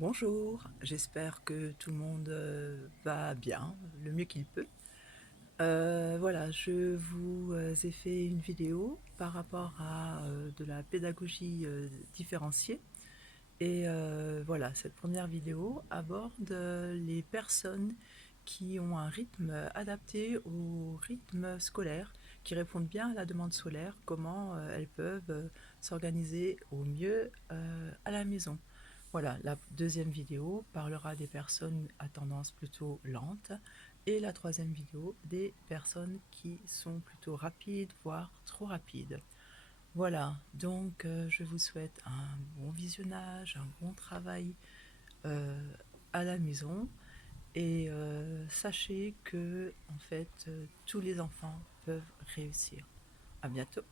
Bonjour, j'espère que tout le monde va bien, le mieux qu'il peut. Voilà, je vous ai fait une vidéo par rapport à de la pédagogie différenciée. Et voilà, cette première vidéo aborde les personnes qui ont un rythme adapté au rythme scolaire, qui répondent bien à la demande scolaire, comment elles peuvent s'organiser au mieux à la maison. Voilà, la deuxième vidéo parlera des personnes à tendance plutôt lente et la troisième vidéo des personnes qui sont plutôt rapides, voire trop rapides. Voilà, donc je vous souhaite un bon visionnage, un bon travail euh, à la maison et sachez que en fait tous les enfants peuvent réussir. À bientôt.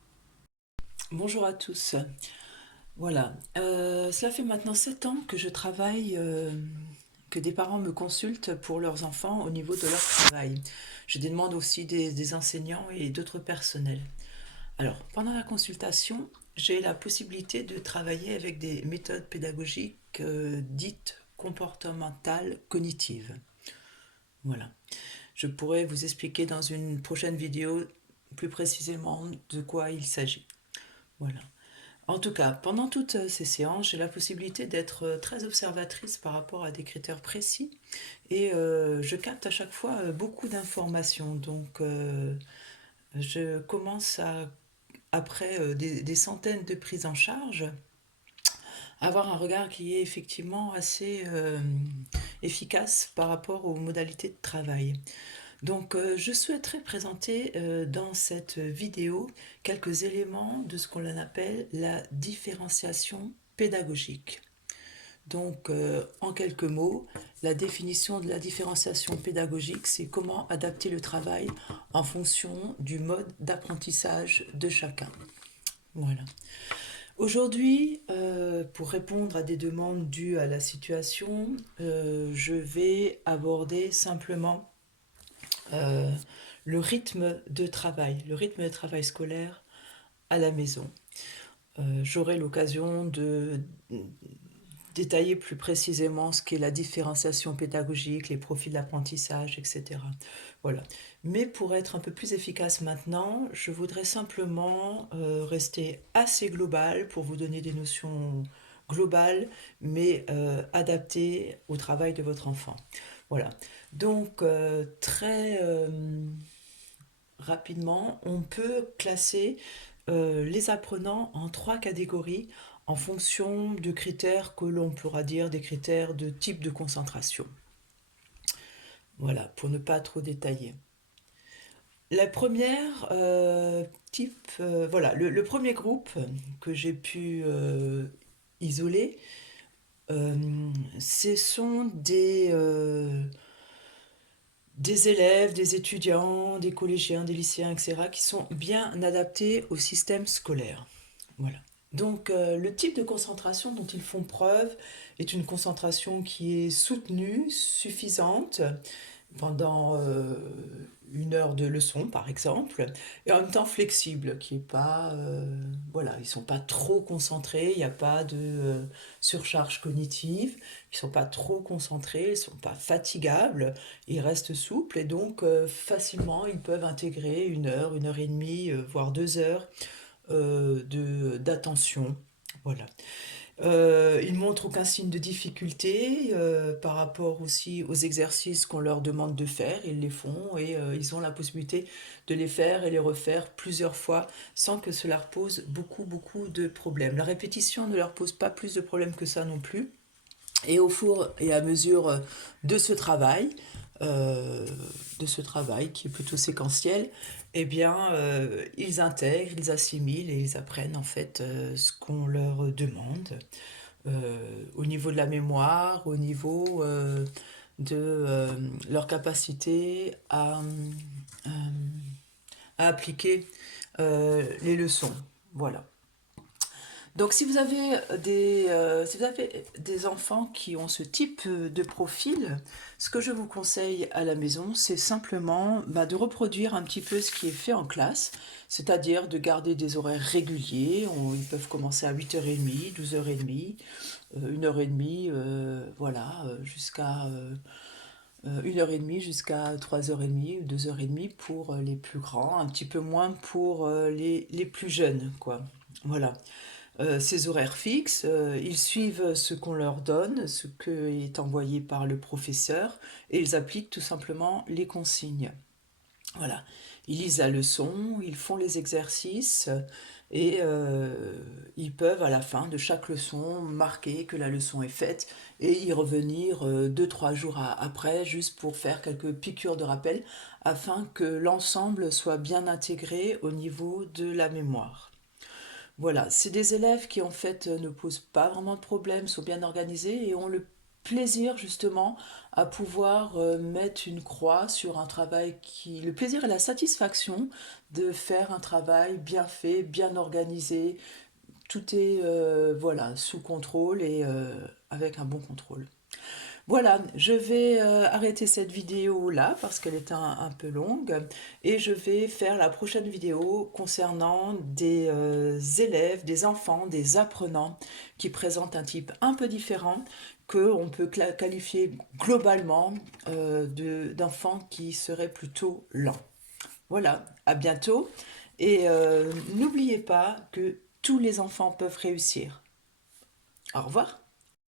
Bonjour à tous. Voilà, cela fait maintenant 7 ans que je travaille, que des parents me consultent pour leurs enfants au niveau de leur travail. Je demande aussi des enseignants et d'autres personnels. Alors, pendant la consultation, j'ai la possibilité de travailler avec des méthodes pédagogiques dites comportementales cognitives. Voilà. Je pourrais vous expliquer dans une prochaine vidéo plus précisément de quoi il s'agit. Voilà. En tout cas, pendant toutes ces séances, j'ai la possibilité d'être très observatrice par rapport à des critères précis et je capte à chaque fois beaucoup d'informations. Donc, je commence à, après des centaines de prises en charge, avoir un regard qui est effectivement assez efficace par rapport aux modalités de travail. Donc, je souhaiterais présenter dans cette vidéo quelques éléments de ce qu'on appelle la différenciation pédagogique. Donc, en quelques mots, la définition de la différenciation pédagogique, c'est comment adapter le travail en fonction du mode d'apprentissage de chacun. Voilà. Aujourd'hui, pour répondre à des demandes dues à la situation, je vais aborder simplement euh, le rythme de travail scolaire à la maison. J'aurai l'occasion de détailler plus précisément ce qu'est la différenciation pédagogique, les profils d'apprentissage, etc. Voilà. Mais pour être un peu plus efficace maintenant, je voudrais simplement rester assez global pour vous donner des notions globales, mais adaptées au travail de votre enfant. Voilà. Donc, très rapidement, on peut classer les apprenants en trois catégories en fonction de critères que l'on pourra dire des critères de type de concentration. Voilà, pour ne pas trop détailler. La première voilà, le premier groupe que j'ai pu isoler, euh, ce sont des élèves, des étudiants, des collégiens, des lycéens, etc., qui sont bien adaptés au système scolaire. Voilà. Donc, le type de concentration dont ils font preuve est une concentration qui est soutenue, suffisante, pendant une heure de leçon, par exemple, et en même temps flexible, qui est pas, voilà, ils sont pas trop concentrés, il n'y a pas de surcharge cognitive, ils sont pas trop concentrés, ils sont pas fatigables, ils restent souples et donc facilement ils peuvent intégrer une heure et demie, voire 2 heures d'attention. Voilà. Ils montrent aucun signe de difficulté par rapport aussi aux exercices qu'on leur demande de faire. Ils les font et ils ont la possibilité de les faire et les refaire plusieurs fois sans que cela leur pose beaucoup, beaucoup de problèmes. La répétition ne leur pose pas plus de problèmes que ça non plus. Et au fur et à mesure de ce travail, euh, qui est plutôt séquentiel, eh bien, ils intègrent, ils assimilent et ils apprennent en fait ce qu'on leur demande au niveau de la mémoire, au niveau de leur capacité euh, à appliquer les leçons. Voilà. Donc si vous avez des enfants qui ont ce type de profil, ce que je vous conseille à la maison, c'est simplement de reproduire un petit peu ce qui est fait en classe, c'est-à-dire de garder des horaires réguliers. Ils peuvent commencer à 8h30, 12h30, 1h30, voilà, jusqu'à 1h30 jusqu'à 3h30 ou 2h30 pour les plus grands, un petit peu moins pour les plus jeunes, quoi. Voilà. Ces horaires fixes, ils suivent ce qu'on leur donne, ce qui est envoyé par le professeur, et ils appliquent tout simplement les consignes. Voilà. Ils lisent la leçon, ils font les exercices, et ils peuvent à la fin de chaque leçon marquer que la leçon est faite et y revenir 2, 3 jours après, juste pour faire quelques piqûres de rappel, afin que l'ensemble soit bien intégré au niveau de la mémoire. Voilà, c'est des élèves qui en fait ne posent pas vraiment de problème, sont bien organisés et ont le plaisir justement à pouvoir mettre une croix sur un travail le plaisir et la satisfaction de faire un travail bien fait, bien organisé. Tout est voilà, sous contrôle et avec un bon contrôle. Voilà, je vais arrêter cette vidéo là parce qu'elle est un peu longue et je vais faire la prochaine vidéo concernant des élèves, des enfants, des apprenants qui présentent un type un peu différent qu'on peut qualifier globalement d'enfants qui seraient plutôt lents. Voilà, à bientôt et n'oubliez pas que tous les enfants peuvent réussir. Au revoir.